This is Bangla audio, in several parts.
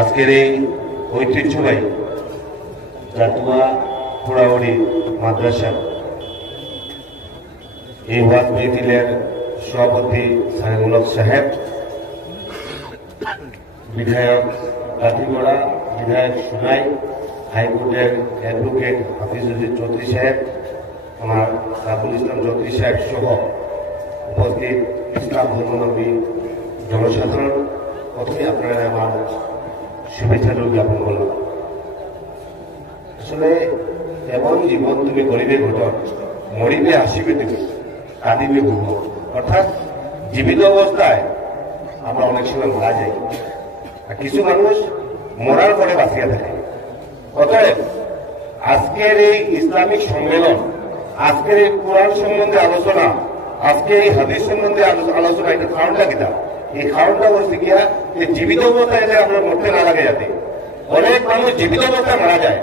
আজকের এই ঐতিহ্যবাহী জাতুয়া পোড়াউড়ি মাদ্রাসা এই ওয়াজ মেহফিলের সভাপতি সাহেবুল হক সাহেব, বিধায়ক লাঠিগড়া, বিধায়ক সোনাই, হাইকোর্টের অ্যাডভোকেট হাফিজুদ্দিন চৌধুরী সাহেব, আমার সাইফুল ইসলাম চৌধুরী সাহেব সহ উপস্থিত ইসলাম ধর্মাবলম্বী জনসাধারণ, প্রথমে আপনারা আমার শুভেচ্ছা জ্ঞাপন করলাম। আসলে এমন জীবন তুমি গরিবে ঘটন, মরিবে আসিবে তুমি, কাঁদিবে ভুব। অর্থাৎ জীবিত অবস্থায় আমরা অনেক সময় মারা যাই, আর কিছু মানুষ মরার পরে বাঁচিয়া থাকে। অতএব আজকের এই ইসলামিক সম্মেলন, আজকের এই কোরআন সম্বন্ধে আলোচনা, আজকের এই হাদিস সম্বন্ধে আলোচনা, এটা কারণটা কিনা? এই কারণটা হচ্ছে গিয়া যে জীবিত অবস্থায় আমরা মরতে না লাগে যাতে। অনেক মানুষ জীবিত অবস্থায় মারা যায়,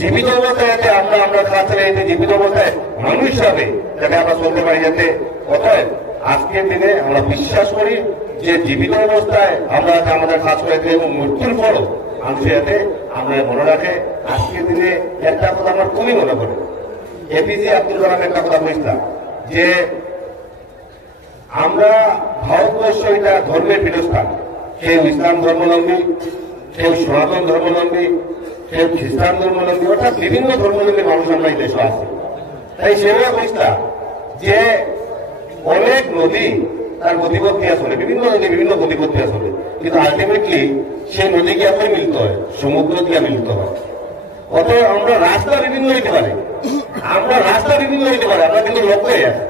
জীবিত অবস্থায় যাতে আমরা খাচ্ছে যাতে জীবিত অবস্থায় মানুষ হিসাবে যাতে আমরা চলতে পারি যাতে। অতএব আজকের দিনে আমরা বিশ্বাস করি যে জীবিত অবস্থায় আমরা আমাদের কাজ করে এবং মৃত্যুর পরও মানুষের যাতে আমরা মনে রাখে। আজকের দিনে একটা কথা আমার খুবই মনে পড়ে, এপিজে আব্দুল কালাম একটা কথা বলছিলাম যে আমরা ভারতবর্ষ এটা ধর্মের পীঠস্থান। কেউ ইসলাম ধর্মাবলম্বী, কেউ সনাতন ধর্মাবলম্বী, কেউ খ্রিস্টান ধর্মাবলম্বী, অর্থাৎ বিভিন্ন ধর্মাবলম্বী মানুষ আমরা এই দেশে আছি। তাই সেভাবে বলছিলাম যে অনেক নদী তার গতিপথ দিয়ে আসলে, বিভিন্ন নদী বিভিন্ন গতিপথ দিয়ে আসলে, কিন্তু আলটিমেটলি সেই নদী গিয়ে আপনার মিলিত হয়, সমুদ্র দিয়ে মিলিত হয়। অতএব আমরা রাস্তা বিভিন্ন হইতে পারি, আমরা কিন্তু লক্ষ্য হয়ে আছে,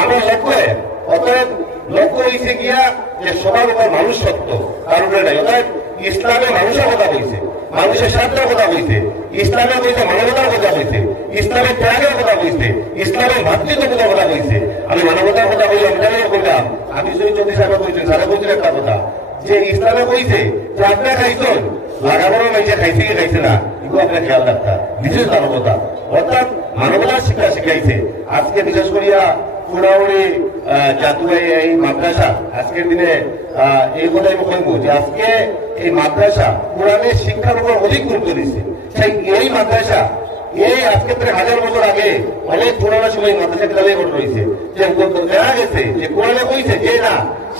আমরা লক্ষ্য হয়ে। অতএব লক্ষ্য হয়েছে গিয়া যে সবার উপর মানুষ সত্য, তার উপরে নাই। অতএব ইসলামে মানুষের কথা বলছে, মানুষের স্বার্থের কথা বলছে, ইসলামে বলছে মানবতার কথা বলছে, ইসলামের ত্যাগের কথা বলছে, ইসলামের ভাতৃত্ববোধের কথা বলছে। আমি মানবতার কথা বললাম, বললাম আমি যদি চৌধুরী সাহেব বলছেন, সারা বলছেন একটা কথা যে ইসলামে বলছে যে আপনার খাইছেন লাগাবো মাইছে, খাইছে কি খাইছে না, এগুলো আপনার খেয়াল রাখতা, বিশেষ মানবতা। অর্থাৎ মানবতার শিক্ষা শিখাইছে। আজকে বিশেষ করিয়া পোড়াউড়ি জাতুয়া এই মাদ্রাসা আজকের দিনে এই কথাই বলবো যে আজকে এই মাদ্রাসা কোরআনের শিক্ষার উপর অধিক গুরুত্ব দিচ্ছে। সেই এই মাদ্রাসা এই আজকে থেকে 1000 বছর আগে অনেক পুরানো সময় মাদ্রাসা গ্রামে ঘটনা রয়েছে যে দেখা গেছে যে কোরআনে কইছে যে না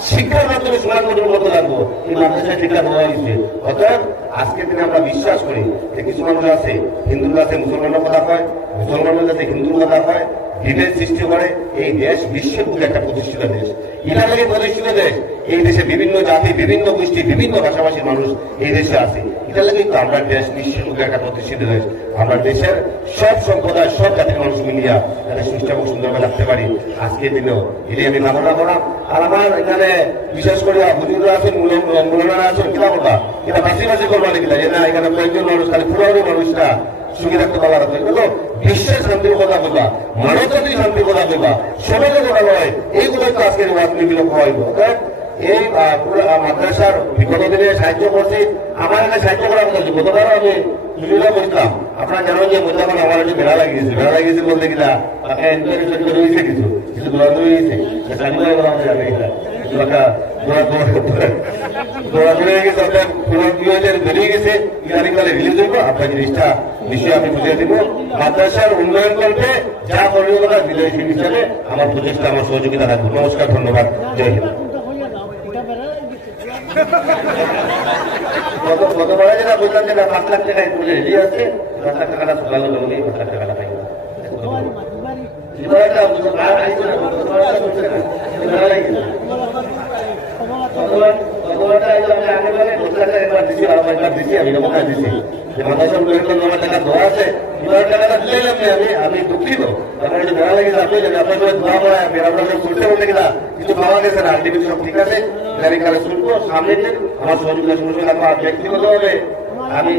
শিক্ষার মাধ্যমে সমাজ গঠন করতে লাগবো, এই মাদ্রাসা শিক্ষা দেওয়া হয়েছে। অতএব আজকের দিনে আমরা বিশ্বাস করি যে কিছু মানুষ আছে হিন্দুর কাছে মুসলমানের কথা কয়, মুসলমানের কাছে হিন্দুর কথা কয়, বিভেদ সৃষ্টি করে। এই দেশ বিশ্বের বুকে একটা প্রতিষ্ঠিত দেশ, এটা লাগে প্রতিষ্ঠিত দেশ। এই দেশে বিভিন্ন জাতি, বিভিন্ন গোষ্ঠী, বিভিন্ন ভাষাভাষীর মানুষ এই দেশে আছে, এটা লাগে কিন্তু আমরা দেশ বিশ্বের বুকে একটা প্রতিষ্ঠিত দেশ। আমরা দেশের সব সম্প্রদায়, সব জাতির মানুষ মিলিয়া যাতে সুস্থ এবং সুন্দরভাবে রাখতে পারি। আজকের দিনেও এটি আমি কামনা করাম। আর আমার এখানে বিশেষ করে হুজুররা আছেন, মৌলানা আছেন, কিনা বলবা এটা বাসি করবা নাকি যে না এখানে কয়েকজন মানুষ খালি পুরো মানুষরা সুখী রাখতে পারা কিন্তু বিশ্বের শান্তির কথা বলবা, মানবজাতির শান্তির কথা বলবা, সমাজের কথা নয়। এইগুলো তো আজকের রাজনীতিগুলো হইব। এই মাদ্রাসার বিগত দিনে সাহায্য করছি, আমার এখানে সাহায্য করার কথা ছিল। গতবারও আমি সুযোগটা বলতাম, আপনারা জানেন যে মধ্যে আমার একটু বেড়া লাগিয়েছে, বেড়া লাগিয়েছে বলতে কিনা রয়েছে কিছু কিছু দোয়া রয়েছে জিনিসটা নিশ্চয়ই আমি বুঝিয়ে দিব। মাদ্রাসার উন্নয়ন করতে যা করণীয় কথা বিজয় সেই হিসাবে আমার প্রচেষ্টা, আমার সহযোগিতা রাখবো। নমস্কার, ধন্যবাদ, জয় হিন্দ। গতবার যেটা বললাম যে 5 লাখ টাকায় তুলে রেডি আছে, 10 লাখ টাকাটা সোলালো জমি, 5 লাখ টাকাটা পাই আমি দুঃখিত। কিছু পাওয়া গেছে না, আলটিমেট সব ঠিক আছে। গাড়ি শুনবো সামনে আমার সহযোগিতা শুনবো, ব্যক্তিগত হবে আমি